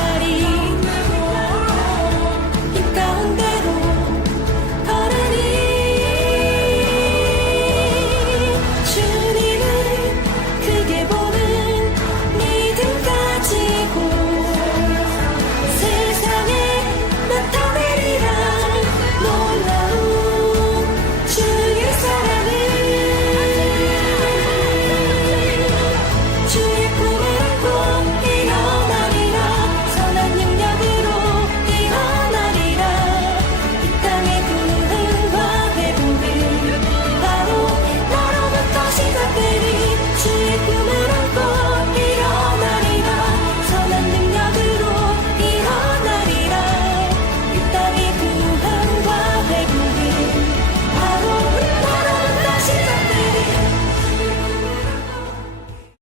somebody